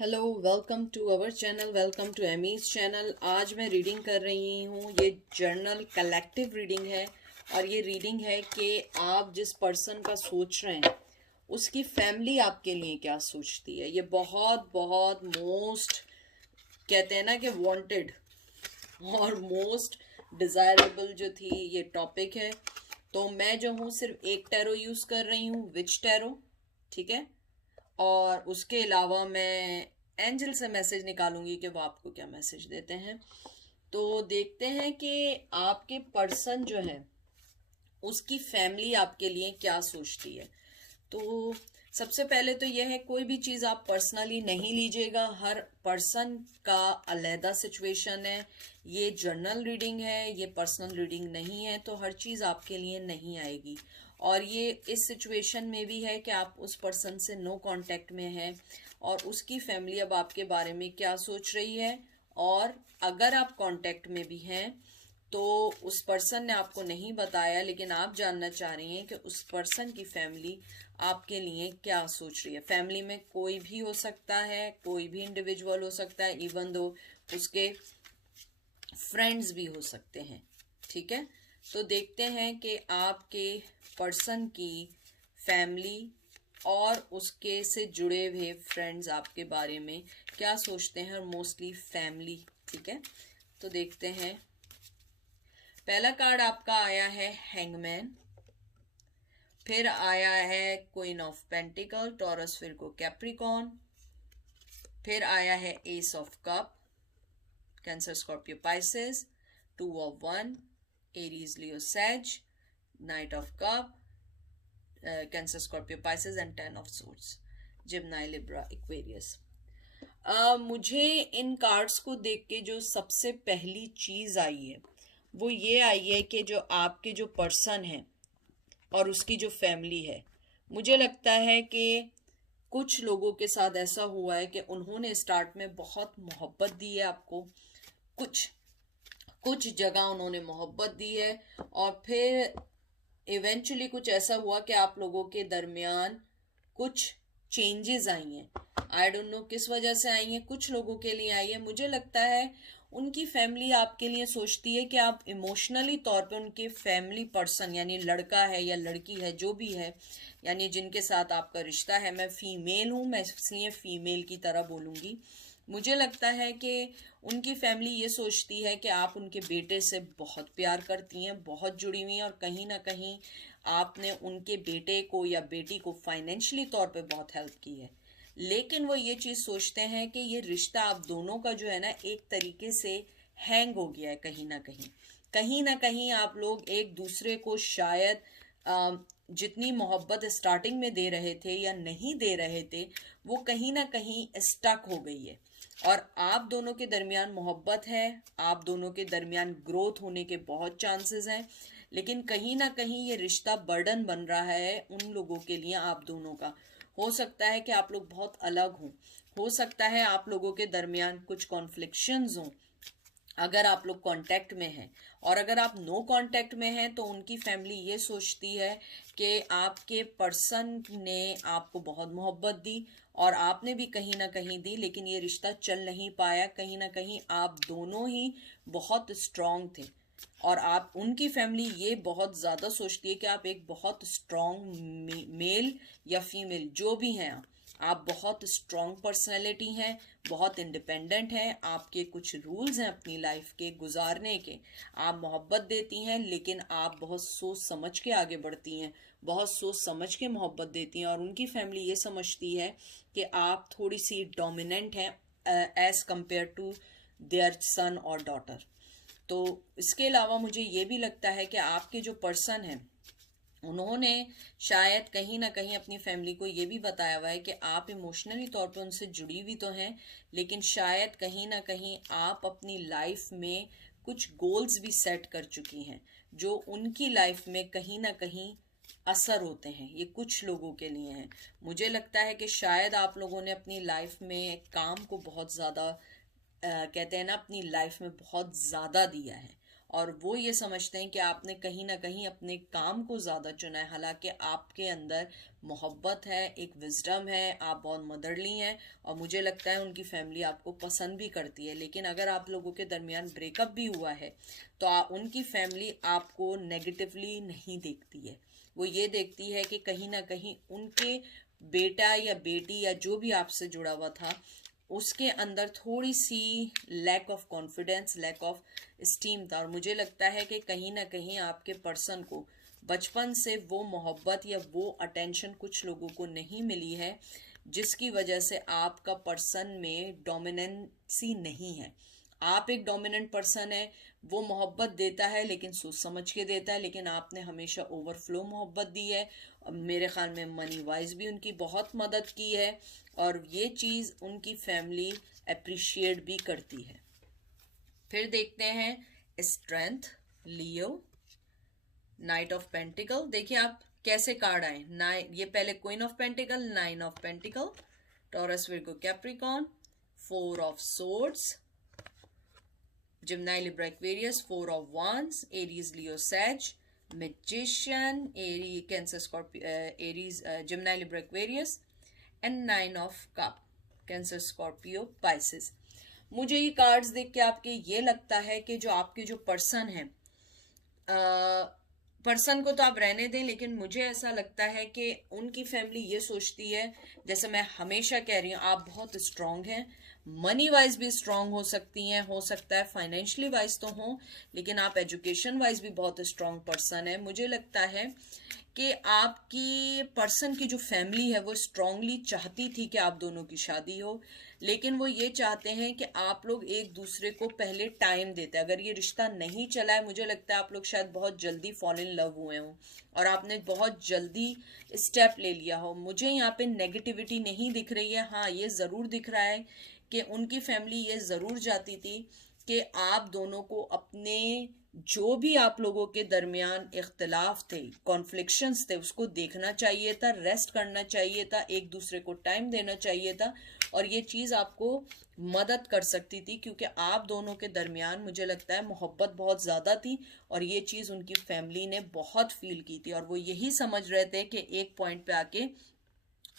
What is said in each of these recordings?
Hello, welcome to our channel, welcome to Amy's channel. आज मैं reading कर रही हूँ। ये जर्नल कलेक्टिव रीडिंग है और ये रीडिंग है कि आप जिस पर्सन का सोच रहे हैं उसकी फैमिली आपके लिए क्या सोचती है। ये बहुत बहुत मोस्ट कहते हैं ना कि वांटेड और मोस्ट डिज़ायरेबल जो थी ये टॉपिक है। तो मैं जो हूँ सिर्फ एक टैरो यूज़ कर रही हूँ, विच टैरो, ठीक है। और उसके अलावा मैं एंजल से मैसेज निकालूंगी कि वो आपको क्या मैसेज देते हैं। तो देखते हैं कि आपके पर्सन जो है उसकी फैमिली आपके लिए क्या सोचती है। तो सबसे पहले तो यह है, कोई भी चीज़ आप पर्सनली नहीं लीजिएगा। हर पर्सन का अलहदा सिचुएशन है। ये जर्नल रीडिंग है, ये पर्सनल रीडिंग नहीं है, तो हर चीज़ आपके लिए नहीं आएगी। और ये इस सिचुएशन में भी है कि आप उस पर्सन से नो कांटेक्ट में हैं और उसकी फैमिली अब आपके बारे में क्या सोच रही है। और अगर आप कांटेक्ट में भी हैं तो उस पर्सन ने आपको नहीं बताया, लेकिन आप जानना चाह रही हैं कि उस पर्सन की फैमिली आपके लिए क्या सोच रही है। फैमिली में कोई भी हो सकता है, कोई भी इंडिविजुअल हो सकता है, इवन दो उसके फ्रेंड्स भी हो सकते हैं, ठीक है। तो देखते हैं कि आपके पर्सन की फैमिली और उसके से जुड़े हुए फ्रेंड्स आपके बारे में क्या सोचते हैं, और मोस्टली फैमिली, ठीक है। तो देखते हैं। पहला कार्ड आपका आया है हैंगमैन, फिर आया है queen of pentacle, Taurus, Virgo, Capricorn, फिर आया है ace of cup, Cancer, Scorpio, Pisces, two of वन, Aries, Leo, sage, knight of cup, Cancer, Scorpio, Pisces and 10 of swords, Gemini, Libra, Aquarius. मुझे इन कार्ड्स को देख के जो सबसे पहली चीज आई है वो ये आई है कि जो आपके जो पर्सन है और उसकी जो फैमिली है, मुझे लगता है कि कुछ लोगों के साथ ऐसा हुआ है कि उन्होंने स्टार्ट में बहुत मोहब्बत दी है आपको, कुछ कुछ जगह उन्होंने मोहब्बत दी है और फिर इवेंचुअली कुछ ऐसा हुआ कि आप लोगों के दरमियान कुछ चेंजेस आई हैं। आई डोंट नो किस वजह से आई हैं, कुछ लोगों के लिए आई है। मुझे लगता है उनकी फैमिली आपके लिए सोचती है कि आप इमोशनली तौर पे उनके फैमिली पर्सन, यानी लड़का है या लड़की है, जो भी है, यानी जिनके साथ आपका रिश्ता है। मैं फीमेल हूँ, मैं इसलिए फीमेल की तरह बोलूँगी। मुझे लगता है कि उनकी फैमिली ये सोचती है कि आप उनके बेटे से बहुत प्यार करती हैं, बहुत जुड़ी हुई हैं, और कहीं ना कहीं आपने उनके बेटे को या बेटी को फाइनेंशियली तौर पे बहुत हेल्प की है। लेकिन वो ये चीज़ सोचते हैं कि ये रिश्ता आप दोनों का जो है ना, एक तरीके से हैंग हो गया है। कहीं ना कहीं आप लोग एक दूसरे को शायद जितनी मोहब्बत स्टार्टिंग में दे रहे थे या नहीं दे रहे थे, वो कहीं ना कहीं स्टक हो गई है। और आप दोनों के दरमियान मोहब्बत है, आप दोनों के दरमियान ग्रोथ होने के बहुत चांसेस हैं, लेकिन कहीं ना कहीं ये रिश्ता बर्डन बन रहा है उन लोगों के लिए, आप दोनों का। हो सकता है कि आप लोग बहुत अलग हों, हो सकता है आप लोगों के दरमियान कुछ कॉन्फ्लिक्शंस हों अगर आप लोग कांटेक्ट में हैं। और अगर आप नो कांटेक्ट में हैं तो उनकी फैमिली ये सोचती है कि आपके पर्सन ने आपको बहुत मोहब्बत दी और आपने भी कहीं ना कहीं दी, लेकिन ये रिश्ता चल नहीं पाया। कहीं ना कहीं आप दोनों ही बहुत स्ट्रांग थे और आप, उनकी फैमिली ये बहुत ज़्यादा सोचती है कि आप एक बहुत स्ट्रांग मेल या फीमेल जो भी हैं, आप बहुत स्ट्रांग पर्सनैलिटी हैं, बहुत इंडिपेंडेंट हैं। आपके कुछ रूल्स हैं अपनी लाइफ के गुजारने के। आप मोहब्बत देती हैं, लेकिन आप बहुत सोच समझ के आगे बढ़ती हैं, बहुत सोच समझ के मोहब्बत देती हैं। और उनकी फैमिली ये समझती है कि आप थोड़ी सी डोमिनेंट हैं एज कंपेयर टू देयर सन और डॉटर। तो इसके अलावा मुझे ये भी लगता है कि आपके जो पर्सन हैं उन्होंने शायद कहीं ना कहीं अपनी फैमिली को ये भी बताया हुआ है कि आप इमोशनली तौर पे उनसे जुड़ी हुई तो हैं, लेकिन शायद कहीं ना कहीं आप अपनी लाइफ में कुछ गोल्स भी सेट कर चुकी हैं जो उनकी लाइफ में कहीं ना कहीं असर होते हैं। ये कुछ लोगों के लिए हैं। मुझे लगता है कि शायद आप लोगों ने अपनी लाइफ में काम को बहुत ज़्यादा कहते हैं ना, अपनी लाइफ में बहुत ज़्यादा दिया है और वो ये समझते हैं कि आपने कहीं ना कहीं अपने काम को ज़्यादा चुना है, हालांकि आपके अंदर मोहब्बत है, एक विजडम है, आप बहुत मदरली हैं और मुझे लगता है उनकी फैमिली आपको पसंद भी करती है। लेकिन अगर आप लोगों के दरमियान ब्रेकअप भी हुआ है तो उनकी फैमिली आपको नेगेटिवली नहीं देखती है, वो ये देखती है कि कहीं ना कहीं उनके बेटा या बेटी या जो भी आपसे जुड़ा हुआ था उसके अंदर थोड़ी सी lack of confidence, lack of steam था। और मुझे लगता है कि कहीं ना कहीं आपके पर्सन को बचपन से वो मोहब्बत या वो अटेंशन कुछ लोगों को नहीं मिली है, जिसकी वजह से आपका पर्सन में डोमिनेंसी नहीं है। आप एक डोमिनेंट पर्सन है, वो मोहब्बत देता है लेकिन सोच समझ के देता है, लेकिन आपने हमेशा ओवरफ्लो मोहब्बत दी है। मेरे ख्याल में मनी वाइज भी उनकी बहुत मदद की है और ये चीज़ उनकी फैमिली अप्रिशिएट भी करती है। फिर देखते हैं strength, Leo, night of pentacle. देखिए आप कैसे कार्ड आए, ये पहले queen of pentacle, 9 of pentacle, Taurus, Virgo, Capricorn, 4 of swords, Gemini, Libra, Aquarius, 4 of Wands, Aries, Leo, Sag, Magician, Aries, Cancer, Scorpio, Aries, Gemini, Libra, Aquarius, and 9 of Cup, Cancer, Scorpio, Pisces. मुझे ये cards देख के आपके ये लगता है कि जो आपके जो पर्सन है, पर्सन को तो आप रहने दें, लेकिन मुझे ऐसा लगता है कि उनकी फैमिली ये सोचती है, जैसे मैं हमेशा कह रही हूँ, आप बहुत स्ट्रांग हैं, मनी वाइज भी स्ट्रांग हो सकती हैं, हो सकता है फाइनेंशियली वाइज तो हो, लेकिन आप एजुकेशन वाइज भी बहुत स्ट्रांग पर्सन है। मुझे लगता है कि आपकी पर्सन की जो फैमिली है वो स्ट्रांगली चाहती थी कि आप दोनों की शादी हो, लेकिन वो ये चाहते हैं कि आप लोग एक दूसरे को पहले टाइम देते हैं। अगर ये रिश्ता नहीं चला है, मुझे लगता है आप लोग शायद बहुत जल्दी फॉल इन लव हुए हों और आपने बहुत जल्दी स्टेप ले लिया हो। मुझे यहाँ पे नेगेटिविटी नहीं दिख रही है। हाँ, ये ज़रूर दिख रहा है कि उनकी फैमिली ये ज़रूर चाहती थी कि आप दोनों को अपने जो भी आप लोगों के दरमियान इख्तलाफ थे, कॉन्फ्लिक्शंस थे, उसको देखना चाहिए था, रेस्ट करना चाहिए था, एक दूसरे को टाइम देना चाहिए था और ये चीज़ आपको मदद कर सकती थी, क्योंकि आप दोनों के दरमियान मुझे लगता है मोहब्बत बहुत ज़्यादा थी और ये चीज़ उनकी फैमिली ने बहुत फील की थी और वो यही समझ रहे थे कि एक पॉइंट पे आके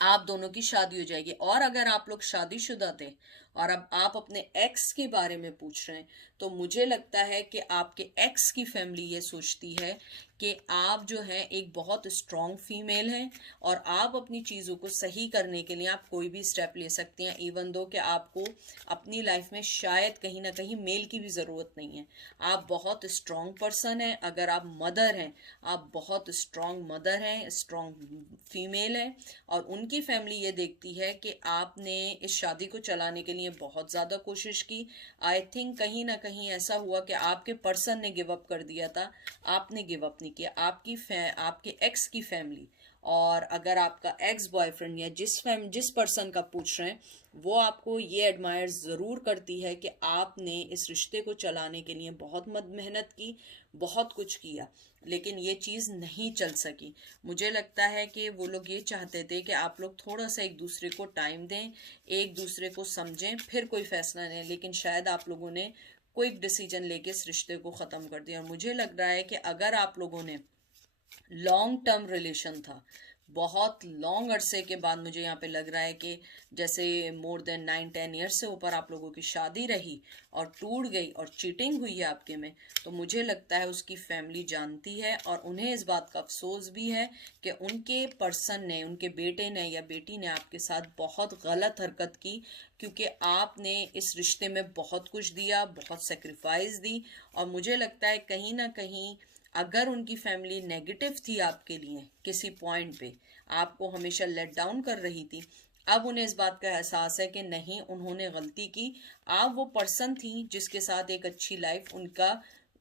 आप दोनों की शादी हो जाएगी। और अगर आप लोग शादीशुदा थे और अब आप अपने एक्स के बारे में पूछ रहे हैं, तो मुझे लगता है कि आपके एक्स की फैमिली ये सोचती है कि आप जो हैं एक बहुत स्ट्रॉन्ग फीमेल हैं और आप अपनी चीज़ों को सही करने के लिए आप कोई भी स्टेप ले सकती हैं, इवन दो कि आपको अपनी लाइफ में शायद कहीं ना कहीं मेल की भी ज़रूरत नहीं है। आप बहुत स्ट्रॉन्ग पर्सन हैं। अगर आप मदर हैं, आप बहुत स्ट्रॉन्ग मदर हैं, स्ट्रॉन्ग फीमेल हैं और उनकी फैमिली ये देखती है कि आपने इस शादी को चलाने के लिए बहुत ज़्यादा कोशिश की। आई थिंक कहीं ना कहीं ऐसा हुआ कि आपके पर्सन ने गिव अप कर दिया था, आपने गिव अप नहीं किया। आपके एक्स की फैमिली, और अगर आपका एक्स बॉयफ्रेंड या जिस पर्सन का पूछ रहे हैं, वो आपको ये एडमायर ज़रूर करती है कि आपने इस रिश्ते को चलाने के लिए बहुत मेहनत की, बहुत कुछ किया, लेकिन ये चीज़ नहीं चल सकी। मुझे लगता है कि वो लोग ये चाहते थे कि आप लोग थोड़ा सा एक दूसरे को टाइम दें, एक दूसरे को समझें, फिर कोई फैसला लें, लेकिन शायद आप लोगों ने क्विक डिसीजन लेके इस रिश्ते को ख़त्म कर दिया। और मुझे लग रहा है कि अगर आप लोगों ने लॉन्ग टर्म रिलेशन था, बहुत लॉन्ग अरसे के बाद मुझे यहाँ पे लग रहा है कि जैसे मोर देन 9-10 ईयर्स से ऊपर आप लोगों की शादी रही और टूट गई और चीटिंग हुई है आपके में, तो मुझे लगता है उसकी फैमिली जानती है और उन्हें इस बात का अफसोस भी है कि उनके पर्सन ने, उनके बेटे ने या बेटी ने आपके साथ बहुत गलत हरकत की, क्योंकि आपने इस रिश्ते में बहुत कुछ दिया, बहुत सेक्रीफाइस दी। और मुझे लगता है कहीं ना कहीं अगर उनकी फैमिली नेगेटिव थी आपके लिए, किसी पॉइंट पे आपको हमेशा लेट डाउन कर रही थी, अब उन्हें इस बात का एहसास है कि नहीं, उन्होंने गलती की। आप वो पर्सन थी जिसके साथ एक अच्छी लाइफ उनका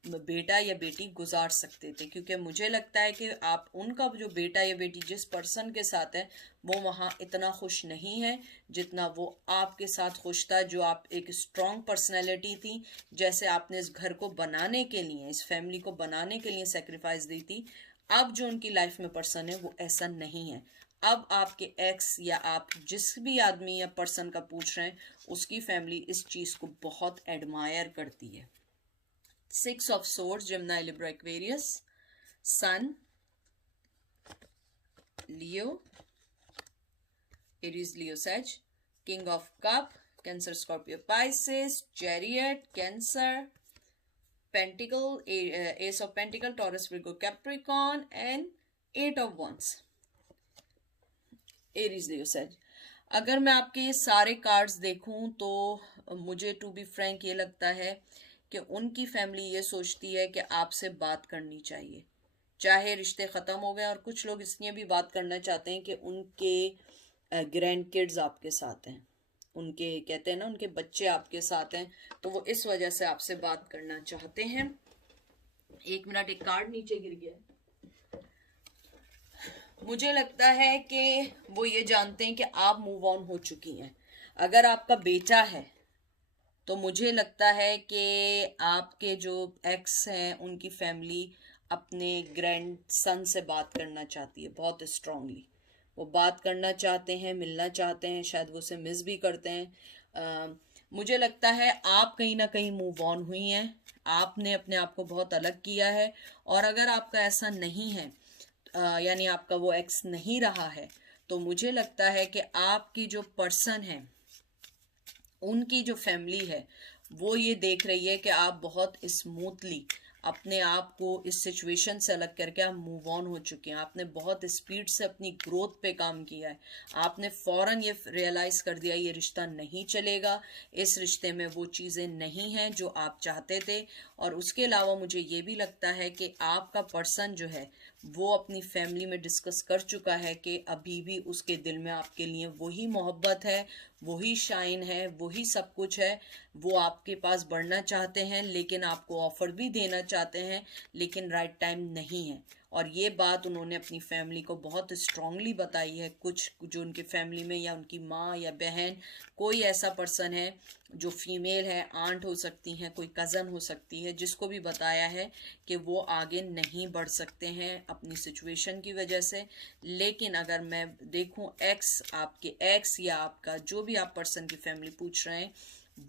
बेटा या बेटी गुजार सकते थे, क्योंकि मुझे लगता है कि आप उनका जो बेटा या बेटी जिस पर्सन के साथ है वो वहाँ इतना खुश नहीं है जितना वो आपके साथ खुश था, जो आप एक स्ट्रॉन्ग पर्सनैलिटी थी, जैसे आपने इस घर को बनाने के लिए, इस फैमिली को बनाने के लिए सेक्रीफाइस दी थी। अब जो उनकी लाइफ में पर्सन है वो ऐसा नहीं है। अब आपके एक्स या आप जिस भी आदमी या पर्सन का पूछ रहे हैं, उसकी फैमिली इस चीज़ को बहुत एडमायर करती है। 6 of Swords, Gemini, Libra, Aquarius, Sun, Leo, Aries, Leo, Sag, King of Cup, Cancer, Scorpio, Pisces, Chariot, Cancer, Pentacle, Ace of Pentacle, Taurus, Virgo, Capricorn, and 8 of Wands, Aries, Leo, Sag। अगर मैं आपके ये सारे cards देखूं तो मुझे to be frank ये लगता है कि उनकी फैमिली ये सोचती है कि आपसे बात करनी चाहिए, चाहे रिश्ते ख़त्म हो गए। और कुछ लोग इसलिए भी बात करना चाहते हैं कि उनके ग्रैंड किड्स आपके साथ हैं, उनके कहते हैं ना उनके बच्चे आपके साथ हैं, तो वो इस वजह से आपसे बात करना चाहते हैं। 1 मिनट, एक कार्ड नीचे गिर गया। मुझे लगता है कि वो ये जानते हैं कि आप मूव ऑन हो चुकी हैं। अगर आपका बेटा है तो मुझे लगता है कि आपके जो एक्स हैं उनकी फैमिली अपने ग्रैंड सन से बात करना चाहती है, बहुत स्ट्रांगली वो बात करना चाहते हैं, मिलना चाहते हैं, शायद वो उसे मिस भी करते हैं। मुझे लगता है आप कहीं ना कहीं मूव ऑन हुई हैं, आपने अपने आप को बहुत अलग किया है। और अगर आपका ऐसा नहीं है, यानी आपका वो एक्स नहीं रहा है, तो मुझे लगता है कि आपकी जो पर्सन है उनकी जो फैमिली है वो ये देख रही है कि आप बहुत स्मूथली अपने आप को इस सिचुएशन से अलग करके आप मूव ऑन हो चुके हैं। आपने बहुत स्पीड से अपनी ग्रोथ पे काम किया है, आपने फौरन ये रियलाइज कर दिया ये रिश्ता नहीं चलेगा, इस रिश्ते में वो चीज़ें नहीं हैं जो आप चाहते थे। और उसके अलावा मुझे ये भी लगता है कि आपका पर्सन जो है वो अपनी फैमिली में डिस्कस कर चुका है कि अभी भी उसके दिल में आपके लिए वही मोहब्बत है, वही शाइन है, वही सब कुछ है। वो आपके पास बढ़ना चाहते हैं, लेकिन आपको ऑफर भी देना चाहते हैं, लेकिन राइट टाइम नहीं है। और ये बात उन्होंने अपनी फैमिली को बहुत स्ट्रांगली बताई है। कुछ जो उनके फैमिली में या उनकी माँ या बहन कोई ऐसा पर्सन है जो फीमेल है, आंट हो सकती हैं, कोई कज़न हो सकती है, जिसको भी बताया है कि वो आगे नहीं बढ़ सकते हैं अपनी सिचुएशन की वजह से। लेकिन अगर मैं देखूं एक्स, आपके एक्स या आपका जो भी आप पर्सन की फैमिली पूछ रहे हैं,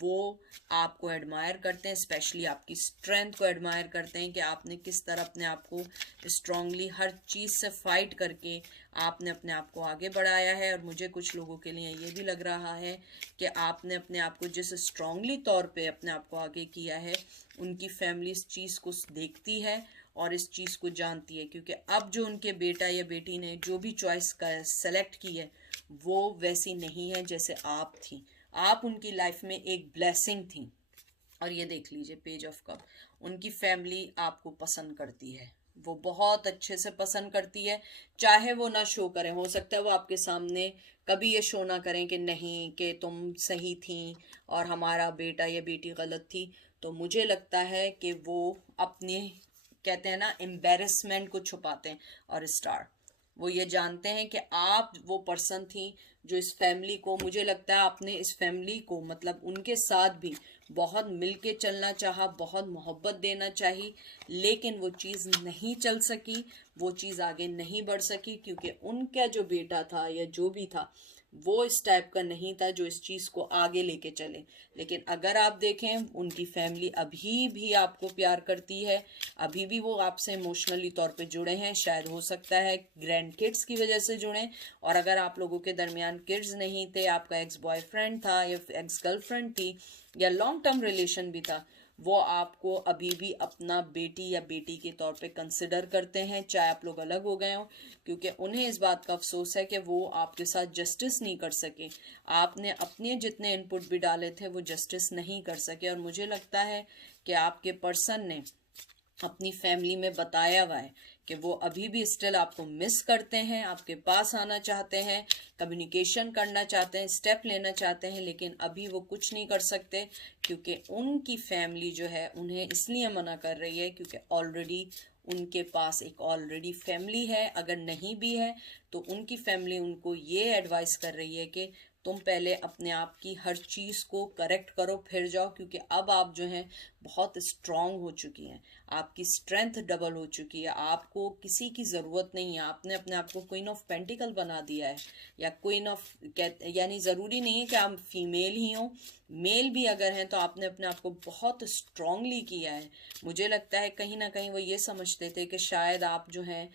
वो आपको एडमायर करते हैं, स्पेशली आपकी स्ट्रेंथ को एडमायर करते हैं कि आपने किस तरह अपने आप को स्ट्रांगली हर चीज़ से फाइट करके आपने अपने आप को आगे बढ़ाया है। और मुझे कुछ लोगों के लिए ये भी लग रहा है कि आपने अपने आप को जिस स्ट्रांगली तौर पे अपने आप को आगे किया है, उनकी फैमिली इस चीज़ को देखती है और इस चीज़ को जानती है। क्योंकि अब जो उनके बेटा या बेटी ने जो भी चॉइस सेलेक्ट की है वो वैसी नहीं है जैसे आप थी। आप उनकी लाइफ में एक ब्लेसिंग थी। और ये देख लीजिए पेज ऑफ कप, उनकी फैमिली आपको पसंद करती है, वो बहुत अच्छे से पसंद करती है, चाहे वो ना शो करें। हो सकता है वो आपके सामने कभी ये शो ना करें कि नहीं कि तुम सही थी और हमारा बेटा या बेटी गलत थी। तो मुझे लगता है कि वो अपने कहते हैं ना एम्बेरसमेंट को छुपाते हैं। और स्टार वो ये जानते हैं कि आप वो पर्सन थी जो इस फैमिली को, मुझे लगता है आपने इस फैमिली को मतलब उनके साथ भी बहुत मिलके चलना चाहा, बहुत मोहब्बत देना चाहिए, लेकिन वो चीज़ नहीं चल सकी, वो चीज़ आगे नहीं बढ़ सकी, क्योंकि उनका जो बेटा था या जो भी था वो इस टाइप का नहीं था जो इस चीज़ को आगे लेके चले। लेकिन अगर आप देखें उनकी फैमिली अभी भी आपको प्यार करती है, अभी भी वो आपसे इमोशनली तौर पे जुड़े हैं। शायद हो सकता है ग्रैंड किड्स की वजह से जुड़े। और अगर आप लोगों के दरमियान किड्स नहीं थे, आपका एक्स बॉयफ्रेंड था या एक्स गर्लफ्रेंड थी या लॉन्ग टर्म रिलेशन भी था, वो आपको अभी भी अपना बेटी या बेटी के तौर पे कंसिडर करते हैं, चाहे आप लोग अलग हो गए हो। क्योंकि उन्हें इस बात का अफसोस है कि वो आपके साथ जस्टिस नहीं कर सके, आपने अपने जितने इनपुट भी डाले थे वो जस्टिस नहीं कर सके। और मुझे लगता है कि आपके पर्सन ने अपनी फैमिली में बताया हुआ है कि वो अभी भी स्टिल आपको मिस करते हैं, आपके पास आना चाहते हैं, कम्युनिकेशन करना चाहते हैं, स्टेप लेना चाहते हैं, लेकिन अभी वो कुछ नहीं कर सकते क्योंकि उनकी फैमिली जो है उन्हें इसलिए मना कर रही है क्योंकि ऑलरेडी उनके पास एक ऑलरेडी फैमिली है। अगर नहीं भी है तो उनकी फैमिली उनको ये एडवाइस कर रही है कि तुम पहले अपने आप की हर चीज़ को करेक्ट करो फिर जाओ, क्योंकि अब आप जो हैं बहुत स्ट्रांग हो चुकी हैं, आपकी स्ट्रेंथ डबल हो चुकी है, आपको किसी की ज़रूरत नहीं है। आपने अपने आप को क्वीन ऑफ पेंटिकल बना दिया है, या क्वीन ऑफ, यानी ज़रूरी नहीं है कि आप फीमेल ही हो, मेल भी अगर हैं तो आपने अपने आप को बहुत स्ट्रांगली किया है। मुझे लगता है कहीं ना कहीं वो ये समझते थे कि शायद आप जो हैं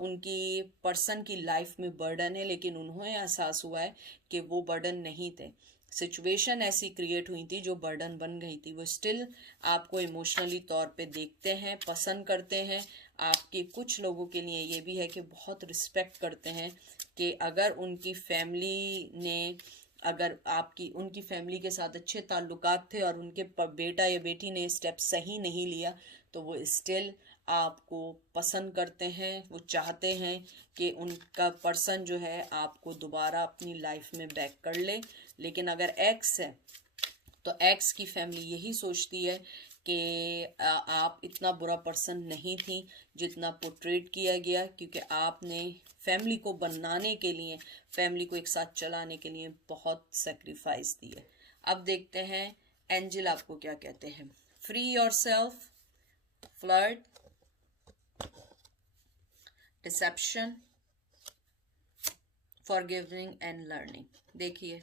उनकी पर्सन की लाइफ में बर्डन है, लेकिन उन्हें एहसास हुआ है कि वो बर्डन नहीं थे। सिचुएशन ऐसी क्रिएट हुई थी जो बर्डन बन गई थी। वो स्टिल आपको इमोशनली तौर पे देखते हैं, पसंद करते हैं। आपके कुछ लोगों के लिए ये भी है कि बहुत रिस्पेक्ट करते हैं कि अगर उनकी फैमिली ने, अगर आपकी उनकी फैमिली के साथ अच्छे ताल्लुकात थे और उनके बेटा या बेटी ने स्टेप सही नहीं लिया, तो वो स्टिल आपको पसंद करते हैं। वो चाहते हैं कि उनका पर्सन जो है आपको दोबारा अपनी लाइफ में बैक कर ले। लेकिन अगर एक्स है तो एक्स की फैमिली यही सोचती है कि आप इतना बुरा पर्सन नहीं थी जितना पोर्ट्रेट किया गया, क्योंकि आपने फैमिली को बनाने के लिए, फैमिली को एक साथ चलाने के लिए बहुत सेक्रीफाइस दी है। अब देखते हैं एंजल आपको क्या कहते हैं। Free yourself, flirt, deception, forgiving and learning. देखिए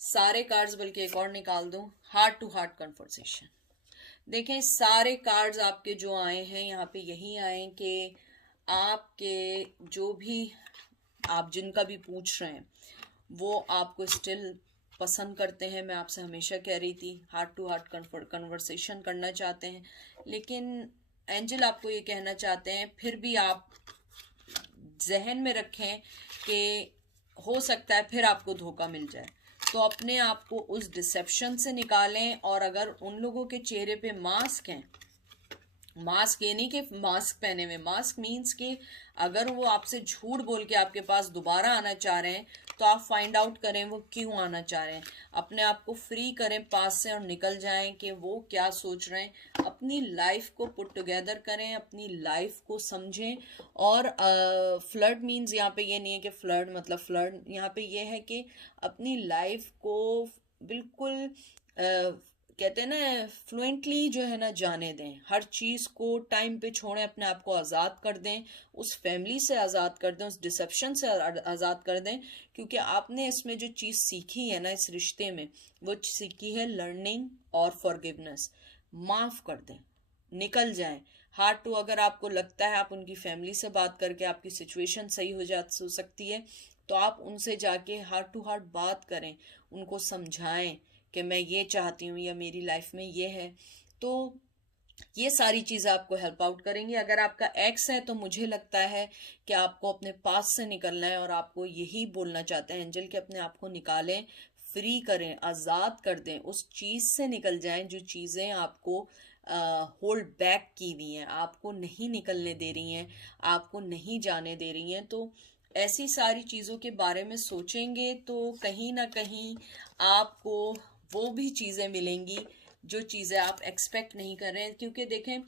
सारे कार्ड्स, बल्कि एक और निकाल दूं, हार्ट टू हार्ट कन्वर्सेशन। देखें सारे कार्ड्स आपके जो आए हैं यहाँ पे यही आए कि आपके जो भी, आप जिनका भी पूछ रहे हैं वो आपको स्टिल पसंद करते हैं। मैं आपसे हमेशा कह रही थी हार्ट टू हार्ट कन्वर्सेशन करना चाहते हैं, लेकिन एंजल आपको ये कहना चाहते हैं फिर भी आप जहन में रखें कि हो सकता है फिर आपको धोखा मिल जाए, तो अपने आप को उस डिसेप्शन से निकालें। और अगर उन लोगों के चेहरे पे मास्क हैं, मास्क ये नहीं कि मास्क पहने हुए, मास्क मीन्स कि अगर वो आपसे झूठ बोल के आपके पास दोबारा आना चाह रहे हैं तो आप फाइंड आउट करें वो क्यों आना चाह रहे हैं। अपने आप को फ्री करें पास से और निकल जाएं कि वो क्या सोच रहे हैं। अपनी लाइफ को पुट टुगेदर करें, अपनी लाइफ को समझें। और फ्लर्ट मीन्स यहाँ पे ये नहीं है कि फ्लर्ट मतलब फ्लर्ट, यहाँ पे ये है कि अपनी लाइफ को बिल्कुल कहते हैं ना फ्लुएंटली जो है ना जाने दें, हर चीज़ को टाइम पे छोड़ें, अपने आप को आज़ाद कर दें, उस फैमिली से आज़ाद कर दें, उस डिसेप्शन से आज़ाद कर दें। क्योंकि आपने इसमें जो चीज़ सीखी है ना इस रिश्ते में, वो सीखी है लर्निंग और फॉरगिवनेस। माफ़ कर दें, निकल जाएं। हार्ट टू, अगर आपको लगता है आप उनकी फैमिली से बात करके आपकी सिचुएशन सही हो सकती है, तो आप उनसे जाके हार्ट टू हार्ट बात करें, उनको समझाएं कि मैं ये चाहती हूँ या मेरी लाइफ में ये है। तो ये सारी चीज़ें आपको हेल्प आउट करेंगी। अगर आपका एक्स है तो मुझे लगता है कि आपको अपने पास से निकलना है, और आपको यही बोलना चाहते हैं एंजल कि अपने आप को निकालें, फ्री करें, आज़ाद कर दें, उस चीज़ से निकल जाएं जो चीज़ें आपको होल्ड बैक की हुई हैं, आपको नहीं निकलने दे रही हैं, आपको नहीं जाने दे रही हैं। तो ऐसी सारी चीज़ों के बारे में सोचेंगे तो कहीं ना कहीं आपको वो भी चीज़ें मिलेंगी जो चीज़ें आप एक्सपेक्ट नहीं कर रहे हैं। क्योंकि देखें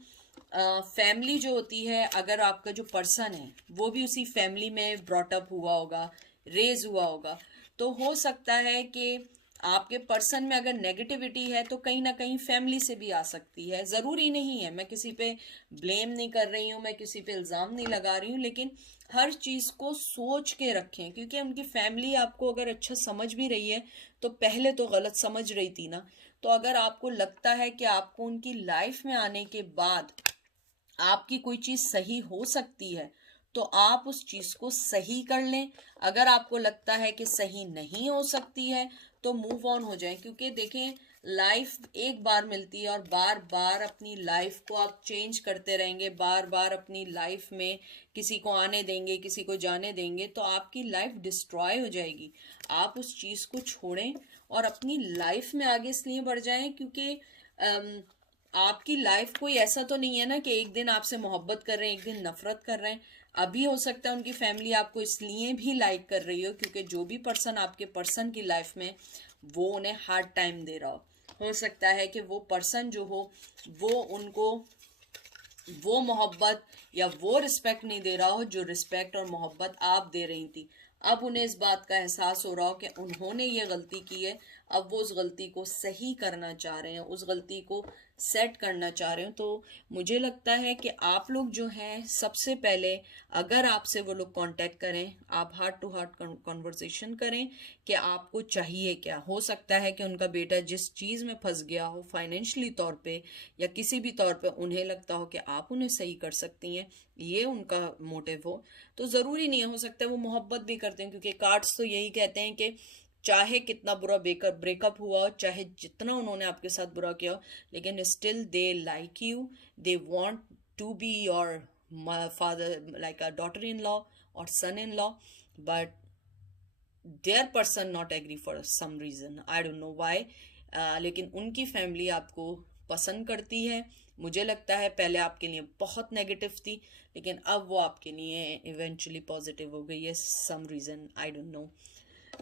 फैमिली जो होती है, अगर आपका जो पर्सन है वो भी उसी फैमिली में ब्रॉटअप हुआ होगा, रेज हुआ होगा, तो हो सकता है कि आपके पर्सन में अगर नेगेटिविटी है तो कहीं ना कहीं फैमिली से भी आ सकती है। ज़रूरी नहीं है, मैं किसी पे ब्लेम नहीं कर रही हूँ, मैं किसी पे इल्ज़ाम नहीं लगा रही हूँ, लेकिन हर चीज़ को सोच के रखें। क्योंकि उनकी फैमिली आपको अगर अच्छा समझ भी रही है तो पहले तो गलत समझ रही थी ना। तो अगर आपको लगता है कि आपको उनकी लाइफ में आने के बाद आपकी कोई चीज़ सही हो सकती है, तो आप उस चीज़ को सही कर लें। अगर आपको लगता है कि सही नहीं हो सकती है तो मूव ऑन हो जाएं। क्योंकि देखें लाइफ एक बार मिलती है, और बार बार अपनी लाइफ को आप चेंज करते रहेंगे, बार बार अपनी लाइफ में किसी को आने देंगे, किसी को जाने देंगे, तो आपकी लाइफ डिस्ट्रॉय हो जाएगी। आप उस चीज़ को छोड़ें और अपनी लाइफ में आगे इसलिए बढ़ जाएं क्योंकि आपकी लाइफ कोई ऐसा तो नहीं है ना कि एक दिन आपसे मोहब्बत कर रहे हैं, एक दिन नफरत कर रहे हैं। अभी हो सकता है उनकी फैमिली आपको इसलिए भी लाइक कर रही हो क्योंकि जो भी पर्सन आपके पर्सन की लाइफ में वो उन्हें हार्ड टाइम दे रहा हो सकता है कि वो पर्सन जो हो वो उनको वो मोहब्बत या वो रिस्पेक्ट नहीं दे रहा हो जो रिस्पेक्ट और मोहब्बत आप दे रही थी। अब उन्हें इस बात का एहसास हो रहा हो कि उन्होंने ये गलती की है, अब वो उस गलती को सही करना चाह रहे हैं, उस गलती को सेट करना चाह रहे हो। तो मुझे लगता है कि आप लोग जो हैं, सबसे पहले अगर आपसे वो लोग कांटेक्ट करें, आप हार्ट टू हार्ट कॉन्वर्सेशन करें कि आपको चाहिए क्या। हो सकता है कि उनका बेटा जिस चीज़ में फंस गया हो फाइनेंशियली तौर पे या किसी भी तौर पे, उन्हें लगता हो कि आप उन्हें सही कर सकती हैं, ये उनका मोटिव हो। तो ज़रूरी नहीं है, हो सकता है वो मोहब्बत भी करते हैं, क्योंकि कार्ड्स तो यही कहते हैं कि चाहे कितना बुरा ब्रेकअप हुआ, चाहे जितना उन्होंने आपके साथ बुरा किया, लेकिन still they like you, they want to be your father, like a daughter in law और son in law, but their person not agree for some reason, I don't know why. लेकिन उनकी फैमिली आपको पसंद करती है। मुझे लगता है पहले आपके लिए बहुत नेगेटिव थी, लेकिन अब वो आपके लिए इवेंचुअली पॉजिटिव हो गई है, some reason, I don't know.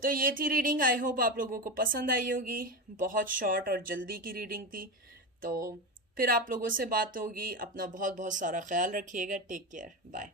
तो ये थी रीडिंग, आई होप आप लोगों को पसंद आई होगी। बहुत शॉर्ट और जल्दी की रीडिंग थी। तो फिर आप लोगों से बात होगी। अपना बहुत बहुत सारा ख्याल रखिएगा। Take care, bye.